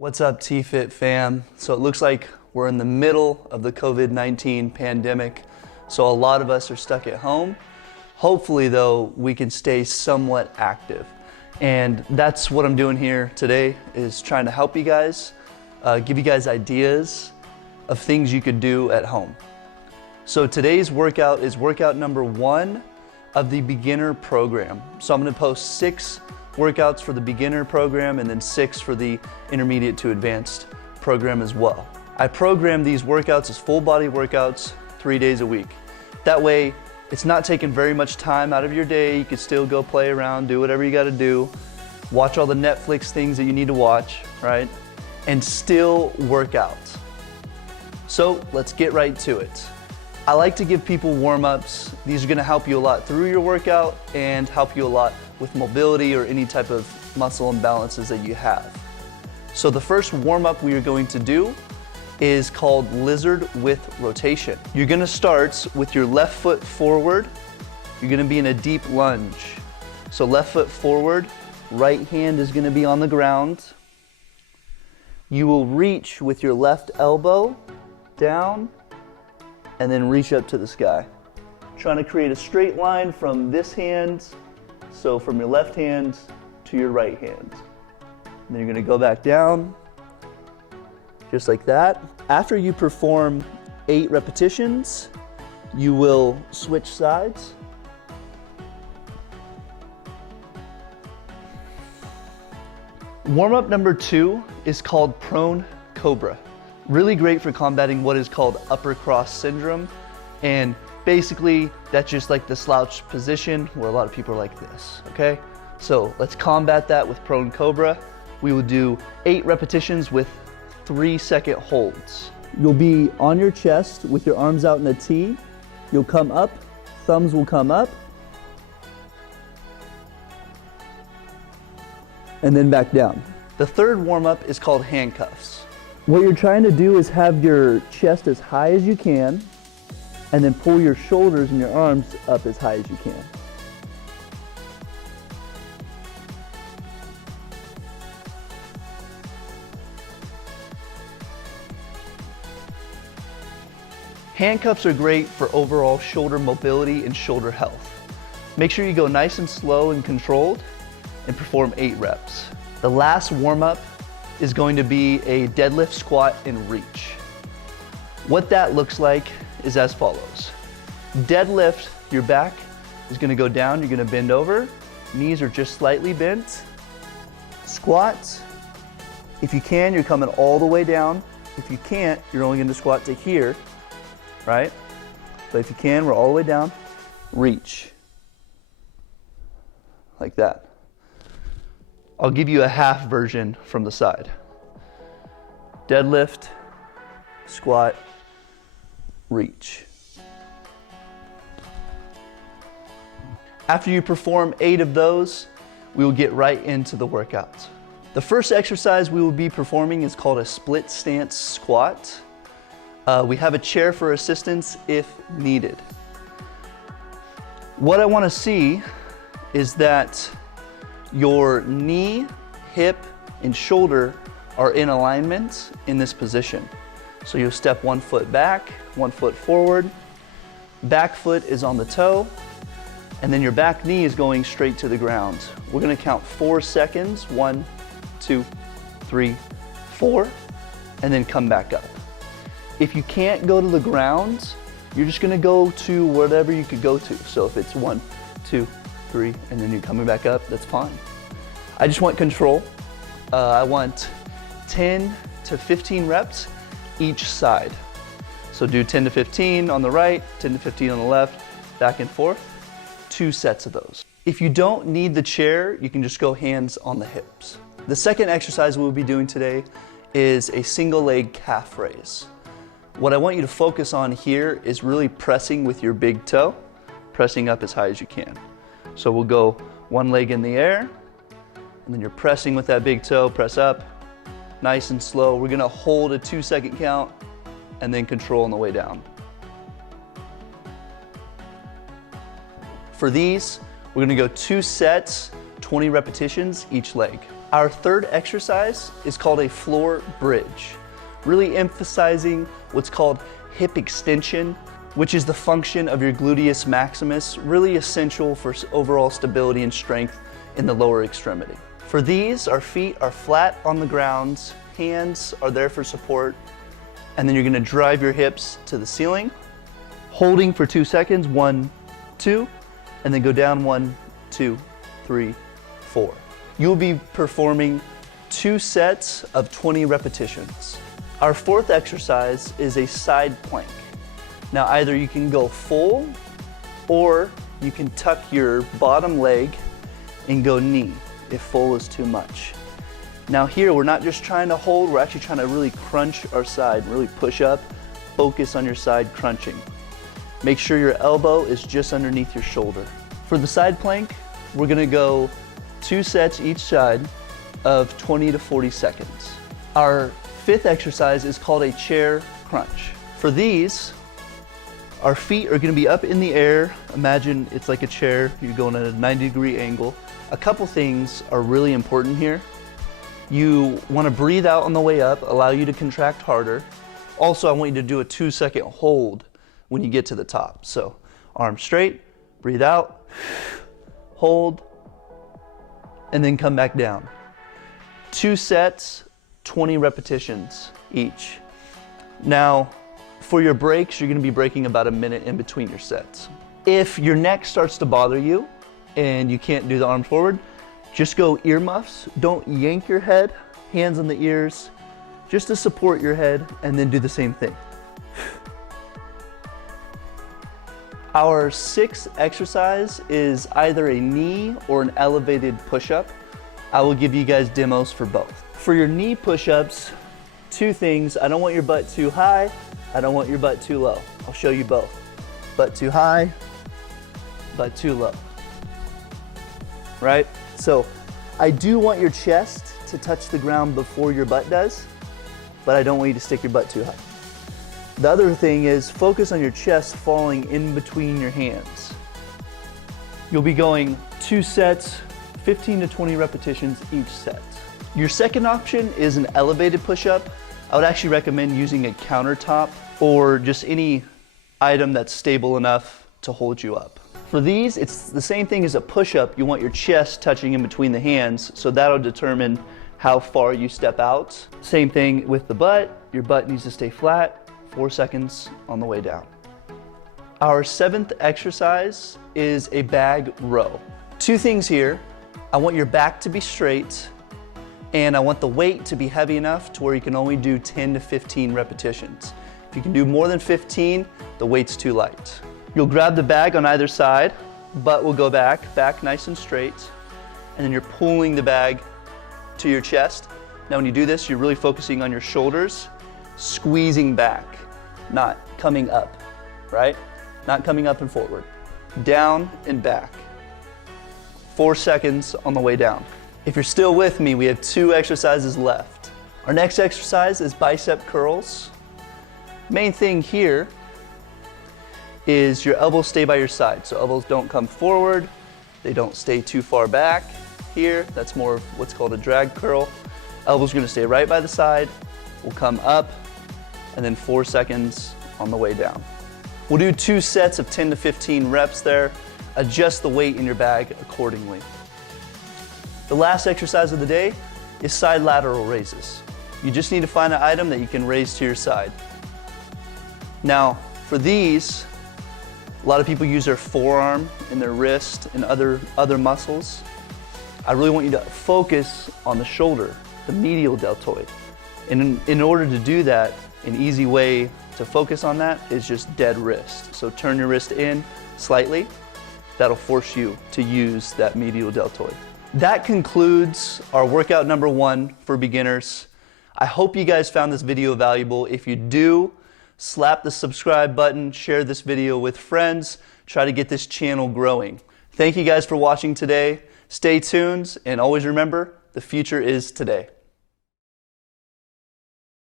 What's up, T-Fit fam? So it looks like we're in the middle of the COVID-19 pandemic, so a lot of us are stuck at home. Hopefully though, we can stay somewhat active. And that's what I'm doing here today, is trying to help you guys, give you guys ideas of things you could do at home. So today's workout is workout number 1 of the beginner program. So I'm gonna post 6 workouts for the beginner program and then 6 for the intermediate to advanced program as well. I program these workouts as full body workouts 3 days a week. That way, it's not taking very much time out of your day. You can still go play around, do whatever you gotta do, watch all the Netflix things that you need to watch, right? And still work out. So let's get right to it. I like to give people warm-ups. These are gonna help you a lot through your workout and help you a lot with mobility or any type of muscle imbalances that you have. So the first warm-up we are going to do is called lizard with rotation. You're gonna start with your left foot forward. You're gonna be in a deep lunge. So left foot forward, right hand is gonna be on the ground. You will reach with your left elbow down and then reach up to the sky. Trying to create a straight line from this hand, so from your left hand to your right hand. And then you're gonna go back down, just like that. After you perform 8 repetitions, you will switch sides. Warm-up number 2 is called prone Cobra. Really great for combating what is called upper cross syndrome. And basically, that's just like the slouch position where a lot of people are like this, okay? So let's combat that with prone Cobra. We will do 8 repetitions with 3-second holds. You'll be on your chest with your arms out in a T. You'll come up, thumbs will come up, and then back down. The third warm-up is called handcuffs. What you're trying to do is have your chest as high as you can, and then pull your shoulders and your arms up as high as you can. Handcuffs are great for overall shoulder mobility and shoulder health. Make sure you go nice and slow and controlled and perform 8 reps. The last warm-up is going to be a deadlift, squat, and reach. What that looks like is as follows. Deadlift, your back is gonna go down, you're gonna bend over, knees are just slightly bent. Squat, if you can, you're coming all the way down. If you can't, you're only gonna squat to here, right? But if you can, we're all the way down. Reach, like that. I'll give you a half version from the side. Deadlift, squat, reach. After you perform 8 of those, we will get right into the workouts. The first exercise we will be performing is called a split stance squat. We have a chair for assistance if needed. What I want to see is that your knee, hip, and shoulder are in alignment in this position. So you'll step 1 foot back, 1 foot forward, back foot is on the toe, and then your back knee is going straight to the ground. We're gonna count 4 seconds, 1, 2, 3, 4, and then come back up. If you can't go to the ground, you're just gonna go to whatever you could go to. So if it's 1, 2, 3, and then you're coming back up, that's fine. I just want control. I want 10 to 15 reps each side. So do 10 to 15 on the right, 10 to 15 on the left, back and forth, 2 sets of those. If you don't need the chair, you can just go hands on the hips. The second exercise we'll be doing today is a single leg calf raise. What I want you to focus on here is really pressing with your big toe, pressing up as high as you can. So we'll go 1 leg in the air, and then you're pressing with that big toe, press up, nice and slow. We're gonna hold a 2-second count, and then control on the way down. For these, we're gonna go 2 sets, 20 repetitions each leg. Our third exercise is called a floor bridge, really emphasizing what's called hip extension, which is the function of your gluteus maximus, really essential for overall stability and strength in the lower extremity. For these, our feet are flat on the ground, hands are there for support, and then you're gonna drive your hips to the ceiling, holding for 2 seconds, 1, 2, and then go down 1, 2, 3, 4. You'll be performing 2 sets of 20 repetitions. Our fourth exercise is a side plank. Now either you can go full or you can tuck your bottom leg and go knee if full is too much. Now here we're not just trying to hold, we're actually trying to really crunch our side, really push up, focus on your side crunching. Make sure your elbow is just underneath your shoulder. For the side plank, we're gonna go 2 sets each side of 20 to 40 seconds. Our fifth exercise is called a chair crunch. For these, our feet are gonna be up in the air. Imagine it's like a chair, you're going at a 90-degree angle. A couple things are really important here. You wanna breathe out on the way up, allow you to contract harder. Also, I want you to do a 2-second hold when you get to the top. So, arms straight, breathe out, hold, and then come back down. 2 sets, 20 repetitions each. Now, for your breaks, you're gonna be breaking about a minute in between your sets. If your neck starts to bother you and you can't do the arms forward, just go earmuffs. Don't yank your head, hands on the ears, just to support your head, and then do the same thing. Our sixth exercise is either a knee or an elevated push-up. I will give you guys demos for both. For your knee push-ups, 2 things. I don't want your butt too high. I don't want your butt too low. I'll show you both. Butt too high, butt too low. Right? So I do want your chest to touch the ground before your butt does, but I don't want you to stick your butt too high. The other thing is focus on your chest falling in between your hands. You'll be going 2 sets, 15 to 20 repetitions each set. Your second option is an elevated push-up. I would actually recommend using a countertop or just any item that's stable enough to hold you up. For these, it's the same thing as a push-up. You want your chest touching in between the hands, so that'll determine how far you step out. Same thing with the butt. Your butt needs to stay flat. 4 seconds on the way down. Our 7th exercise is a bag row. 2 things here. I want your back to be straight, and I want the weight to be heavy enough to where you can only do 10 to 15 repetitions. If you can do more than 15, the weight's too light. You'll grab the bag on either side, butt will go back nice and straight, and then you're pulling the bag to your chest. Now when you do this, you're really focusing on your shoulders, squeezing back, not coming up, right? Not coming up and forward. Down and back. 4 seconds on the way down. If you're still with me, we have 2 exercises left. Our next exercise is bicep curls. Main thing here is your elbows stay by your side. So elbows don't come forward, they don't stay too far back. Here, that's more of what's called a drag curl. Elbows are gonna stay right by the side, we'll come up, and then 4 seconds on the way down. We'll do 2 sets of 10 to 15 reps there. Adjust the weight in your bag accordingly. The last exercise of the day is side lateral raises. You just need to find an item that you can raise to your side. Now, for these, a lot of people use their forearm and their wrist and other muscles. I really want you to focus on the shoulder, the medial deltoid. And in order to do that, an easy way to focus on that is just dead wrist. So turn your wrist in slightly. That'll force you to use that medial deltoid. That concludes our workout number 1 for beginners. I hope you guys found this video valuable. If you do, slap the subscribe button, share this video with friends, try to get this channel growing. Thank you guys for watching today. Stay tuned, and always remember, the future is today.